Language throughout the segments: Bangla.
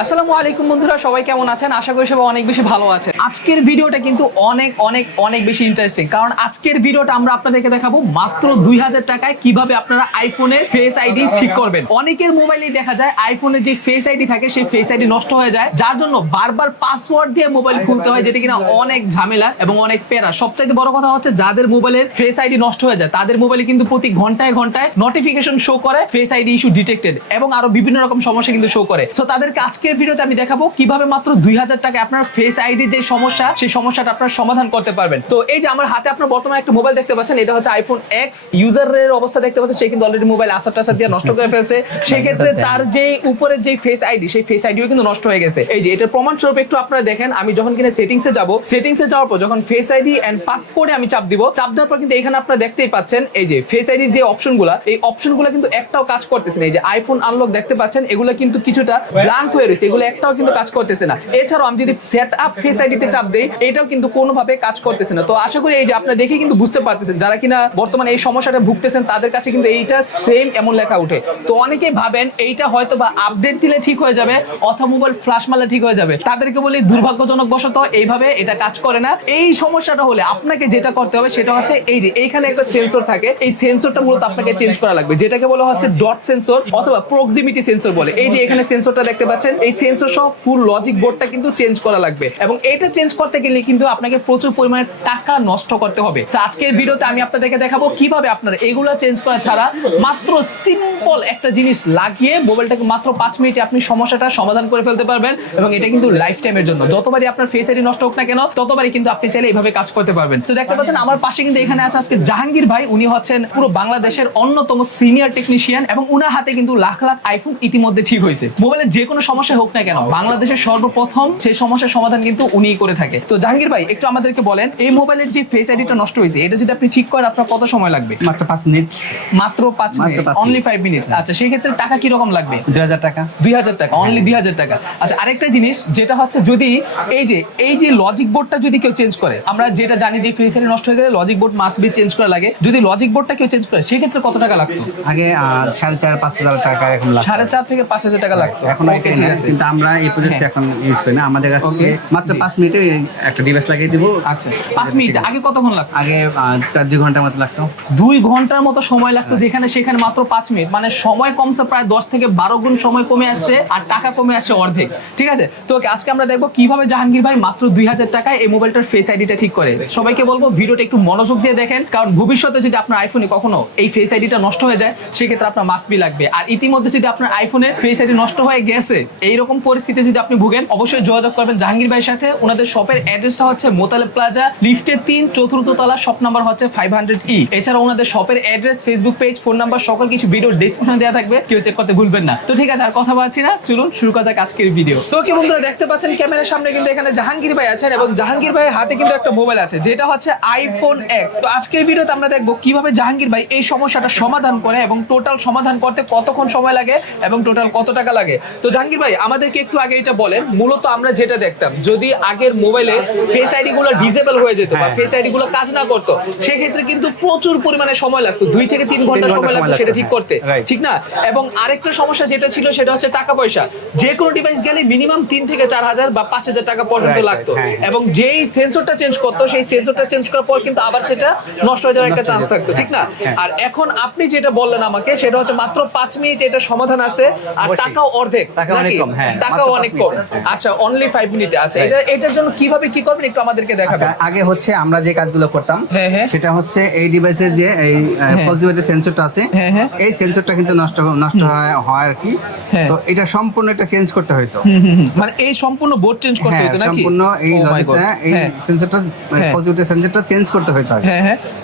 আসসালামু আলাইকুম বন্ধুরা, সবাই কেমন আছেন? আশা করি সবাই অনেক বেশি ভালো আছেন। আজকের ভিডিওটা কিন্তু অনেক অনেক অনেক বেশি ইন্টারেস্টিং, কারণ আজকের ভিডিওটা আমরা আপনাদেরকে দেখাবো মাত্র 2000 টাকায় কিভাবে আপনারা আইফোনের ফেস আইডি ঠিক করবেন। অনেকের মোবাইলেই দেখা যায় আইফোনের যে ফেস আইডি থাকে সেই ফেস আইডি নষ্ট হয়ে যায়, যার জন্য বারবার পাসওয়ার্ড দিয়ে মোবাইল খুলতে হয়, যেটা কিনা অনেক ঝামেলা এবং অনেক প্যারা। সবচেয়ে বড় কথা হচ্ছে যাদের মোবাইলের ফেস আইডি নষ্ট হয়ে যায় তাদের মোবাইলে কিন্তু প্রতি ঘন্টায় ঘন্টায় নোটিফিকেশন শো করে ফেস আইডি ইস্যু ডিটেক্টেড এবং আরো বিভিন্ন রকম সমস্যা কিন্তু শো করে। সো তাদেরকে আজকের ভিডিওতে আমি দেখাবো কিভাবে মাত্র 2000 টাকায় আপনার ফেস আইডি যে সমস্যা সেই সমস্যাটা আপনারা সমাধান করতে পারবেন। তো এই যে আমার হাতে আপনার বর্তমানে একটা মোবাইল দেখতে পাচ্ছেন, এটা হচ্ছে আইফোন এক্স। ইউজারের অবস্থা দেখতে পাচ্ছেন, সে কিন্তু অলরেডি মোবাইল আচার টাচার দিয়ে নষ্ট করে ফেলছে। সেই ক্ষেত্রে তার যে উপরের যে ফেস আইডি সেই ফেস আইডিও কিন্তু নষ্ট হয়ে গেছে। এই যে এটার প্রমাণ স্বরূপ একটু আপনারা দেখেন, আমি যখন কিনা সেটিংসে যাব, সেটিংসে যাওয়ার পর যখন ফেস আইডি এন্ড পাসওয়ার্ডে আমি চাপ দিব, চাপ দেওয়ার পর কিন্তু এখানে আপনারা দেখতেই পাচ্ছেন এই যে ফেস আইডির যে অপশনগুলো, এই অপশনগুলো কিন্তু একটাও কাজ করতেছে না। এই যে আইফোন আনলক দেখতে পাচ্ছেন, এগুলো কিন্তু কিছুটা ব্ল্যাঙ্ক হয়ে রয়েছে, এগুলো একটাও কিন্তু কাজ করতেছে না। এছাড়াও আমি যদি সেট আপ ফেস আইডিতে চাপ দেই, এটাও কিন্তু কোনোভাবে কাজ করতেছে না। তো আশা করি এই যে আপনারা দেখে কিন্তু বুঝতে পারতেছেন, যারা কিনা বর্তমানে এই সমস্যাটা ভুগতেছেন তাদের কাছে কিন্তু এইটা সেম এমন লেখা উঠে। তো অনেকেই ভাবেন এইটা হয়তো বা আপডেট দিলে ঠিক হয়ে যাবে অথবা মোবাইল ফ্ল্যাশ মারলে ঠিক হয়ে যাবে। তাদেরকে বলি দুর্ভাগ্যজনক বশত এইভাবে এটা কাজ করে না। এই সমস্যাটা হলে আপনাকে যেটা করতে হবে সেটা হচ্ছে এই যে এইখানে একটা সেন্সর থাকে, এই সেন্সরটা মূলত আপনাকে চেঞ্জ করা লাগবে, যেটাকে বলা হচ্ছে ডট সেন্সর অথবা প্রক্সিমিটি সেন্সর বলে। এই যে এখানে সেন্সরটা দেখতে পাচ্ছেন, এই সেন্সর সহ ফুল লজিক বোর্ডটা কিন্তু চেঞ্জ করা লাগবে এবং এটা চেঞ্জ করতে গেলে কিন্তু আপনাকে প্রচুর পরিমাণে টাকা নষ্ট করতে হবে। আজকের ভিডিওতে আমি আপনাদেরকে দেখাবো কিভাবে আপনারা এগুলা চেঞ্জ করা ছাড়া মাত্র সিম্পল একটা জিনিস লাগিয়ে মোবাইলটাকে মাত্র 5 মিনিটে আপনি সমস্যাটা সমাধান করে ফেলতে পারবেন এবং এটা কিন্তু লাইফ টাইমের জন্য। যতবারই আপনার ফেস আইডি নষ্ট হোক না কেন, ততবারই কিন্তু আপনি চাইলে এইভাবে কাজ করতে পারবেন। তো দেখতে পাচ্ছেন আমার পাশে কিন্তু এখানে আছে আজকে জাহাঙ্গীর ভাই। উনি হচ্ছেন পুরো বাংলাদেশের অন্যতম সিনিয়র টেকনিশিয়ান এবং উনার হাতে কিন্তু লাখ লাখ আইফোন ইতিমধ্যে ঠিক হয়েছে। মোবাইলের যে কোনো সমস্যা হোক না কেন, বাংলাদেশের সর্বপ্রথম সেই সমস্যার সমাধান কিন্তু উনিই করে থাকে। তো জাহাঙ্গীর ভাই একটু আমাদেরকে বলেন, এই মোবাইলের যে ফেস আইডিটা নষ্ট হয়েছে এটা যদি আপনি ঠিক করেন আপনার কত সময় লাগবে? মাত্র 5 মিনিট। মাত্র 5 মিনিট, অনলি 5 মিনিটস। আচ্ছা, সেই ক্ষেত্রে টাকা কি রকম লাগবে? 2000 টাকা। 2000 টাকা, অনলি 2000 টাকা। আচ্ছা, আরেকটা জিনিস যেটা হচ্ছে যদি এই যে লজিক বোর্ডটা যদি কেউ চেঞ্জ করে, আমরা যেটা জানি যে ফেস আইডি নষ্ট হয়ে গেলে logic board must be change করা লাগে। যদি লজিক বোর্ডটা কেউ চেঞ্জ করে সেই ক্ষেত্রে কত টাকা লাগতো? আগে 4,500-5,000 টাকা এরকম লাগতো। 4,500 থেকে 5,000 টাকা লাগতো। এখন ঠিক আছে, কিন্তু আমরা এই প্রজেক্টে এখন ইউজ করি না। আমাদের কাছে মাত্র 5 মিনিটে একটা ডিভাইস লাগিয়ে দিব। আচ্ছা, 5 মিনিট। আগে কতক্ষণ লাগতো? আগে 2 ঘন্টার মতো লাগতো। 2 ঘন্টার মতো সময় লাগতো, যেখানে সেখানে মাত্র 5 মিনিট। মানে সময় কমছে প্রায় 10 থেকে 12 গুণ সময় কমে আসছে আর টাকা কমে আসছে অর্ধেক। ঠিক আছে, তো আজকে আমরা দেখবো কিভাবে জাহাঙ্গীর ভাই মাত্র 2000 টাকায় এই মোবাইলটার ফেস আইডিটা ঠিক করে। সবাইকে বলবো ভিডিওটা একটু মনোযোগ দিয়ে দেখেন, কারণ ভবিষ্যতে যদি আপনার আইফোনে কখনো এই ফেস আইডিটা নষ্ট হয়ে যায় সেক্ষেত্রে আপনার মাস্ট বি লাগবে। আর ইতিমধ্যে যদি আপনার আইফোনের ফেস আইডি নষ্ট হয়ে গেছে, এইরকম পরিস্থিতি যদি আপনি ভুগেন, অবশ্যই যোগাযোগ করবেন জাহাঙ্গীর ভাইয়ের সাথে। ওনাদের শপের অ্যাড্রেসটা হচ্ছে মোতালেব প্লাজা, লিফটের 3, 4th তলা, শপ নাম্বার হচ্ছে 500E। এছাড়া ওনাদের শপের address, Facebook page, phone number সকল কিছু ভিডিও ডেসক্রিপশনে দেওয়া থাকবে, কেউ চেক করতে ভুলবেন না। তো ঠিক আছে, আর কথা বলছি না, চলুন শুরু করা যাক আজকের ভিডিও। তো কি বন্ধুরা দেখতে পাচ্ছেন ক্যামেরার সামনে কিন্তু এখানে জাহাঙ্গীর ভাই আছেন এবং জাহাঙ্গীর ভাইয়ের হাতে কিন্তু একটা মোবাইল আছে যেটা হচ্ছে আইফোন এক্স। তো আজকের ভিডিওতে আমরা দেখবো কিভাবে জাহাঙ্গীর ভাই এই সমস্যাটা সমাধান করে এবং টোটাল সমাধান করতে কতক্ষণ সময় লাগে এবং টোটাল কত টাকা লাগে। তো জাহাঙ্গীর ভাই আমাদেরকে একটু আগে এটা বলেন, মূলত আমরা যেটা দেখতাম যদি আগের মোবাইলে ফেস আইডি গুলো ডিসেবল হয়ে যেত বা ফেস আইডি গুলো কাজ না করতো, সেক্ষেত্রে কিন্তু প্রচুর পরিমাণে সময় লাগতো, 2 থেকে 3 ঘন্টা সময় লাগতো সেটা ঠিক করতে, ঠিক না? এবং আরেকটা সমস্যা যেটা ছিল সেটা হচ্ছে টাকা পয়সা। যে কোনো ডিভাইস গেলে মিনিমাম 3 থেকে 4,000 বা 5,000 টাকা পর্যন্ত লাগতো এবং যেই সেন্সরটা চেঞ্জ করতো সেই সেন্সরটা চেঞ্জ করার পর কিন্তু আবার সেটা নষ্ট হয়ে যাওয়ার একটা চান্স থাকতো, ঠিক না? আর এখন আপনি যেটা বললেন আমাকে সেটা হচ্ছে মাত্র 5 মিনিট এটা সমাধান আছে আর টাকাও অর্ধেক, নাকি? টাকাও অনেক কম। আচ্ছা, অনলি 5 মিনিটে। আচ্ছা, এটার জন্য কিভাবে কি করবেন একটু আমাদেরকে দেখাবেন। আগে হচ্ছে আমরা যে কাজগুলো করতাম সেটা হচ্ছে এই ডিভাইসের যে এই প্রক্সিমিটি সেন্সরটা আছে, এই সেন্সরটা কিন্তু নষ্ট হয় আর কি। তো এটা সম্পূর্ণ এটা চেঞ্জ করতে হতো, মানে এই সম্পূর্ণ বোর্ড চেঞ্জ করতে হতো নাকি? সম্পূর্ণ এই লজিকটা, এই সেন্সরটা, প্রক্সিমিটি সেন্সরটা চেঞ্জ করতে হতো আগে।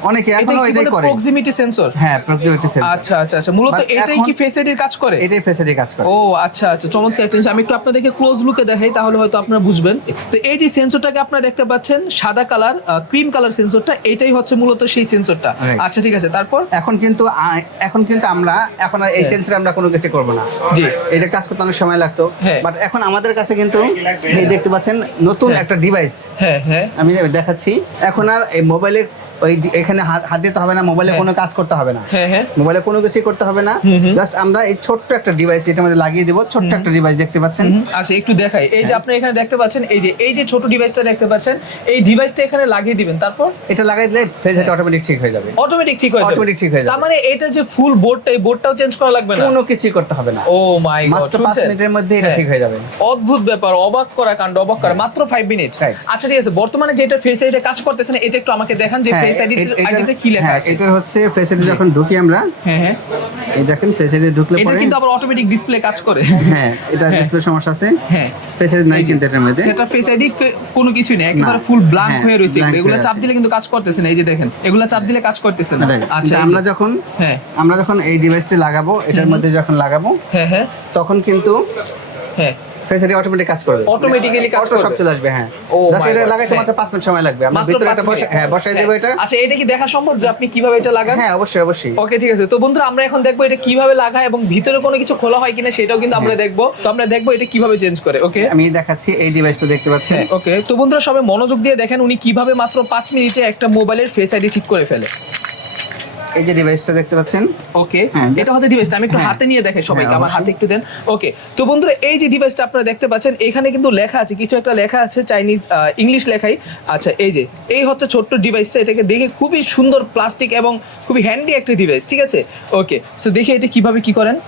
অনেকে এখনো এটাই করে, প্রক্সিমিটি সেন্সর। হ্যাঁ, প্রক্সিমিটি সেন্সর। আচ্ছা আচ্ছা আচ্ছা, মূলত এটাই কি ফেস আইডির কাজ করে? এটাই ফেস আইডির কাজ করে। ও আচ্ছা আচ্ছা, চমৎকার একটা জিনিস। আমি একটু আপনাদেরকে ক্লোজ লুকে দেখাই, তাহলে হয়তো আপনারা বুঝবেন। তো এই যে সেন্সরটাকে আপনারা দেখতে পাচ্ছেন সাদা কালার, ক্রিম কালার সেন্সরটা, এটাই হচ্ছে মূলত সেই সেন্সরটা। আচ্ছা ঠিক আছে, তারপর এখন কিন্তু আমরা এখন এই সেন্সরে আমরা কোনো কিছু করব না। জি, এটা কাজ করতে অনেক সময় লাগতো, বাট এখন আমাদের কাছে কিন্তু এই দেখতে পাচ্ছেন নতুন একটা ডিভাইস। হ্যাঁ হ্যাঁ, আমি দেখাচ্ছি। এখন আর এই মোবাইলের ওই এখানে হাত দিতে হবে না, মোবাইলে কোনো কাজ করতে হবে না, মোবাইলে কোনো কিছু করতে হবে না, জাস্ট আমরা এই ছোট্ট একটা ডিভাইস এটার মধ্যে লাগিয়ে দিব। ছোট্ট একটা ডিভাইস দেখতে পাচ্ছেন। আচ্ছা একটু দেখাই, এই যে আপনি এখানে দেখতে পাচ্ছেন, এই যে ছোট ডিভাইসটা দেখতে পাচ্ছেন, এই ডিভাইসটা এখানে লাগিয়ে দিবেন, তারপর এটা লাগাই দিলে ফেস আইডি অটোমেটিক ঠিক হয়ে যাবে। অটোমেটিক ঠিক হয়ে যাবে। তার মানে এটা যে ফুল বোর্ডটা, এই বোর্ডটাও চেঞ্জ করা লাগবে না, কোনো কিছু করতে হবে না। ও মাই গড, মাত্র 5 মিনিটের মধ্যে এটা ঠিক হয়ে যাবে। অদ্ভুত ব্যাপার, অবাক করা কাণ্ড, অবাক করা, মাত্র 5 মিনিট। আচ্ছা ঠিক আছে, বর্তমানে যেটা ফেস আইডি কাজ করতেছেন এটা একটু আমাকে দেখান যে ফেস আইডিতে কি লেখা আছে। এটা হচ্ছে ফেস আইডি যখন ঢুকি আমরা, এই দেখেন ফেস আইডি ঢুকলে পরে এটা কিন্তু আবার অটোমেটিক ডিসপ্লে কাজ করে। এটা ডিসপ্লে সমস্যা আছে। ফেস আইডি নাই কিন্তু এটার মধ্যে, সেটা ফেস আইডি কোনো কিছু নেই, একেবারে ফুল ব্ল্যাঙ্ক হয়ে রয়েছে। এগুলো চাপ দিলে কিন্তু কাজ করতেছে না, এই যে দেখেন এগুলো চাপ দিলে কাজ করতেছে না। আচ্ছা আমরা যখন এই ডিভাইসটি লাগাবো, এটার মধ্যে যখন লাগাবো তখন কিন্তু ফেস আইডি অটোমেটিক কাজ করবে, অটোমেটিক্যালি কাজ করবে, সব চলে আসবে। জাস্ট এটা লাগাইতে মাত্র 5 মিনিট সময় লাগবে। আমরা ভিতরে এটা বসাই দেব এটা। আচ্ছা এটা কি দেখা সম্ভব যে আপনি কিভাবে এটা লাগান? অবশ্যই। ওকে ঠিক আছে, তো বন্ধুরা আমরা এখন দেখবো এটা কিভাবে লাগায় এবং ভিতরে কোনো কিছু খোলা হয় কিনা সেটাও কিন্তু আমরা দেখবো। তো আমরা দেখবো এটা কিভাবে চেঞ্জ করে। ওকে আমি দেখাচ্ছি, এই ডিভাইসটা দেখতে পাচ্ছেন। ওকে তো বন্ধুরা সবাই মনোযোগ দিয়ে দেখেন উনি কিভাবে মাত্র 5 মিনিটে একটা মোবাইলের ফেস আইডি ঠিক করে ফেলে। এই যে ডিভাইসটা দেখতে পাচ্ছেন। ওকে এটা হচ্ছে ডিভাইসটা, আমি একটু হাতে নিয়ে দেখাই সবাইকে, আমার হাতে একটু দেন। ওকে তো বন্ধুরা এই যে ডিভাইসটা আপনারা দেখতে পাচ্ছেন, এখানে কিন্তু লেখা আছে, কিছু একটা লেখা আছে চাইনিজ ইংলিশ লেখাই। আচ্ছা এই হচ্ছে ছোট্ট ডিভাইসটা, এটাকে দেখে খুবই সুন্দর প্লাস্টিক এবং খুবই হ্যান্ডি একটা ডিভাইস, ঠিক আছে। ওকে সো দেখি এটা কিভাবে কি করেন।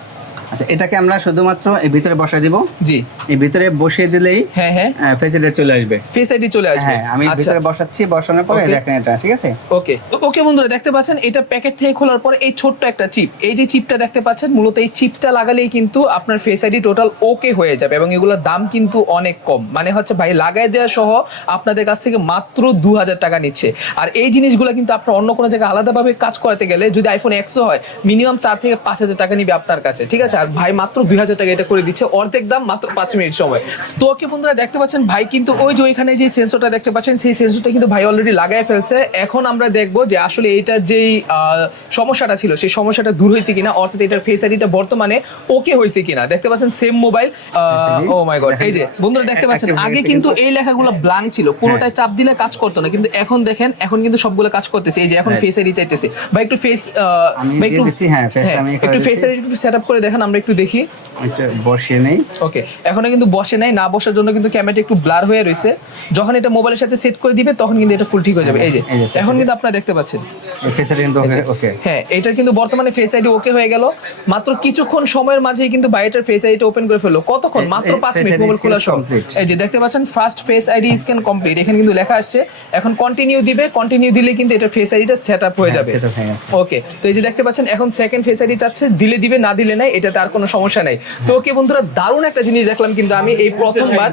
আচ্ছা এটাকে আমরা শুধুমাত্র এই ভিতরে বসাই দিব। জি এই ভিতরে বসিয়ে দিলেই ফেস আইডি চলে আসবে। ফেস আইডি চলে আসবে। আমি ভিতরে বসাচ্ছি, বসানোর পরে দেখেন এটা ঠিক আছে। ওকে বন্ধুরা দেখতে পাচ্ছেন এটা প্যাকেট থেকে খোলার পরে এই ছোট্ট একটা চিপ, এই যে চিপটা দেখতে পাচ্ছেন, মূলত এই চিপটা লাগালেই কিন্তু আপনার ফেস আইডি টোটাল ওকে হয়ে যাবে এবং এগুলোর দাম কিন্তু অনেক কম, মানে হচ্ছে ভাই লাগাই দেওয়া সহ আপনাদের কাছ থেকে মাত্র 2000 টাকা নিচ্ছে। আর এই জিনিসগুলো কিন্তু আপনার অন্য কোনো জায়গায় আলাদাভাবে কাজ করাতে গেলে যদি আইফোন এক্সও হয় মিনিমাম 4 থেকে 5000 টাকা নিবে আপনার কাছে, ঠিক আছে। আর ভাই মাত্র 2000 টাকা এটা করে দিচ্ছে, অর্ধেক দাম, মাত্র 5 মিনিট সময়। তো ওকে বন্ধুরা দেখতে পাচ্ছেন ভাই কিন্তু ওই যে ওইখানে যে সেন্সরটা দেখতে পাচ্ছেন, সেই সেন্সরটা কিন্তু ভাই অলরেডি লাগায় ফেলছে। এখন আমরা দেখবো যে আসলে এইটার যেই সমস্যাটা ছিল সেই সমস্যাটা দূর হয়েছে কিনা, অর্থাৎ এটার ফেস আইডিটা বর্তমানে ওকে হয়েছে কিনা। দেখতে পাচ্ছেন সেম মোবাইল, ও মাই গড, এই যে বন্ধুরা দেখতে পাচ্ছেন আগে কিন্তু এই লেখাগুলো ব্ল্যাঙ্ক ছিল, কোনোটায় চাপ দিলে কাজ করতো না, কিন্তু এখন দেখেন এখন কিন্তু সবগুলো কাজ করতেছে। এই যে এখন ফেস আইডি চাইতেছে, ভাই একটু ফেস একটু ফেস আইডি একটু সেটআপ করে দেখেন, আমরা একটু দেখি। এটা বসে নেই। ওকে এখনো কিন্তু বসে নাই, না বসার জন্য কিন্তু ক্যামেরাটা একটু ব্লার হয়ে রয়েছে। যখন এটা মোবাইলের সাথে সেট করে দিবে তখন কিন্তু এটা ফুল ঠিক হয়ে যাবে। এই যে এখন কিন্তু আপনারা দেখতে পাচ্ছেন ফেস আইডি কিন্তু ওকে। এটা কিন্তু বর্তমানে ফেস আইডি ওকে হয়ে গেল। মাত্র কিছুক্ষণ সময়ের মাঝেই কিন্তু বাইরের ফেস আইডিটা ওপেন করে ফেললো। কতক্ষণ? মাত্র 5 মিনিট মোবাইল খোলা সহ। এই যে দেখতে পাচ্ছেন first face ID scan complete, এখানে কিন্তু লেখা আসছে। এখন কন্টিনিউ দিবে, কন্টিনিউ দিলে কিন্তু এটা ফেস আইডিটা সেটআপ হয়ে যাবে। ওকে তো এই যে দেখতে পাচ্ছেন এখন সেকেন্ড ফেস আইডি চাচ্ছে, দিলে দিবে, না দিলে নাই, এটাতে আর কোনো সমস্যা নাই। তো ওকে বন্ধুরা দারুণ একটা জিনিস দেখলাম কিন্তু আমি এই প্রথমবার,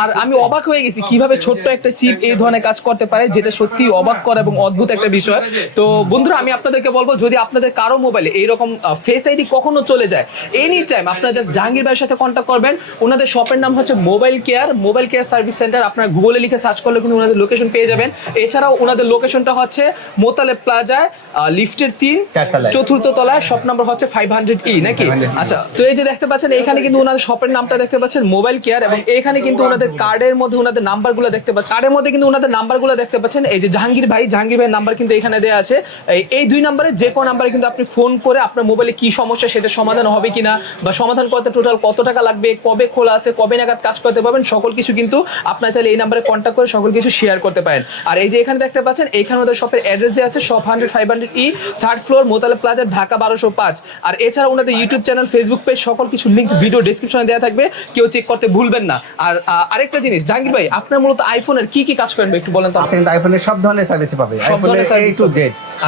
আর আমি অবাক হয়ে গেছি কিভাবে ছোট্ট একটা চিপ এই ধরনের কাজ করতে পারে, যেটা সত্যি অবাক করা এবং অদ্ভুত একটা বিষয়। তো বন্ধুরা আমি আপনাদেরকে বলবো যদি আপনাদের কারো মোবাইলে এইরকম ফেস আইডি কখনো চলে যায়, এনি টাইম আপনারা জাস্ট জাহাঙ্গীর ভাইয়ের সাথে কন্ট্যাক্ট করবেন। ওনাদের শপের নাম হচ্ছে মোবাইল কেয়ার সার্ভিস সেন্টার। আপনারা গুগলে লিখে সার্চ করলে কিন্তু ওনাদের লোকেশন পেয়ে যাবেন। এছাড়াও ওনাদের লোকেশনটা হচ্ছে মোতালেব প্লাজায়, লিফটের 3 চতুর্থ তলায়, শপ নাম্বার হচ্ছে 500E নাকি। আচ্ছা তো এই যে দেখতে পাচ্ছেন এখানে কিন্তু ওনাদের শপের নামটা দেখতে পাচ্ছেন মোবাইল কেয়ার, এবং এখানে কিন্তু ওনাদের কার্ডের মধ্যে ওনাদের নাম্বারগুলো দেখতে পাচ্ছেন, কার্ডের মধ্যে কিন্তু ওনাদের নাম্বারগুলো দেখতে পাচ্ছেন। এই যে জাহাঙ্গীর ভাইয়ের নাম্বার কিন্তু এখানে দেওয়া আছে। এই 2 নাম্বারে যে কোনো নাম্বারে কিন্তু আপনি ফোন করে আপনার মোবাইলে কি সমস্যা সেটা সমাধান হবে কিনা, বা সমাধান করতে টোটাল কত টাকা লাগবে, কবে খোলা আছে, কবে নাগাদ কাজ করতে পারবেন, সকল কিছু কিন্তু আপনার চাইলে এই নাম্বারে কন্ট্যাক্ট করে সকল কিছু শেয়ার করতে পারেন। আর এই যে এখানে দেখতে পাচ্ছেন এখানে ওদের শপের অ্যাড্রেস দেওয়া আছে, shop 500E 3rd floor Motaleb plaza, Dhaka 1205। আর এছাড়া ওনাদের ইউটিউব চ্যানেল, ফেসবুক পেজ, সকল কিছু লিংক ভিডিও ডেসক্রিপশনে দেওয়া থাকবে, কেউ চেক করতে ভুলবেন না। আর আরেকটা জিনিস জাহাঙ্গীর ভাই, আপনার মূলত আইফোনের কি কি কাজ করেন একটু বলেন তো। আপনি আইফোনের সব ধরনের সার্ভিস পাবেন, আইফোনের A to Z।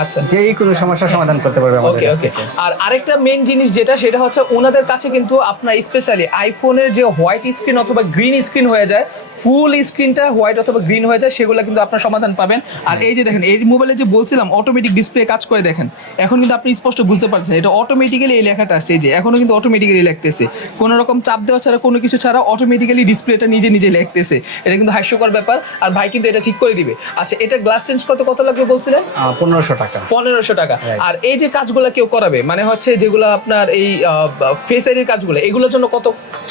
আচ্ছা যে কোনো সমস্যার সমাধান করতে পারবে আমাদের কাছে। আর আরেকটা মেইন জিনিস যেটা, সেটা হচ্ছে ওনাদের কাছে কিন্তু আপনার স্পেশালি আইফোনের যে হোয়াইট স্ক্রিন অথবা গ্রিন স্ক্রিন হয়ে যায়, ফুল স্ক্রিনটা হোয়াইট অথবা গ্রিন হয়ে যায়, সেগুলো কিন্তু আপনার সমাধান পাবেন। আর এই যে দেখেন এই মোবাইলে যে বলছিলাম অটোমেটিক ডিসপ্লে কাজ করে, দেখেন এখন কিন্তু আপনি স্পষ্ট বুঝতে পারছেন এটা অটোমেটিক্যালি এই লেখাটা আসছে। এই যে এখনো কিন্তু অটোমেটিক্যালি লিখতেছে, কোনো রকম চাপ দেওয়া ছাড়া, কোনো কিছু ছাড়া অটোমেটিক্যালি ডিসপ্লেটা নিজে নিজে লিখতেছে। এটা কিন্তু হাস্যকর ব্যাপার, আর ভাই কিন্তু এটা ঠিক করে দিবে। আচ্ছা এটা গ্লাস চেঞ্জ করতে কত লাগবে বলছিলেন? 1500 টাকা। 1500 টাকা। আর এই যে কাজগুলো কেউ করাবে, মানে হচ্ছে যেগুলো আপনার এই ফেস আইডির কাজগুলো, এগুলোর জন্য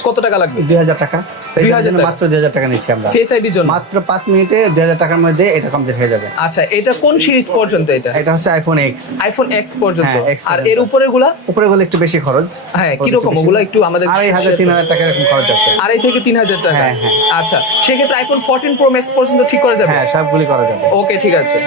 কত টাকা লাগবে? 2000 টাকা। 2000 টাকা মাত্র 2000 টাকা নিচ্ছি আমরা ফেস আইডির জন্য। মাত্র 5 মিনিটে 2000 টাকার মধ্যে এটা কমপ্লিট হয়ে যাবে। আচ্ছা, এটা কোন সিরিজ পর্যন্ত? এটা হচ্ছে আইফোন এক্স। আইফোন এক্স পর্যন্ত। হ্যাঁ, X আর পর্যন্ত। এর উপরের গুলা? উপরে গুলো একটু বেশি খরচ। হ্যাঁ, কি রকম ওগুলো একটু আমাদের 2500-3000 টাকা এরকম খরচ আছে। 2.5 থেকে 3000 টাকা। হ্যাঁ, হ্যাঁ। আচ্ছা, সেক্ষেত্রে আইফোন 14 প্রো ম্যাক্স পর্যন্ত ঠিক করা যাবে? হ্যাঁ, সবগুলি করা যাবে। ওকে, ঠিক আছে।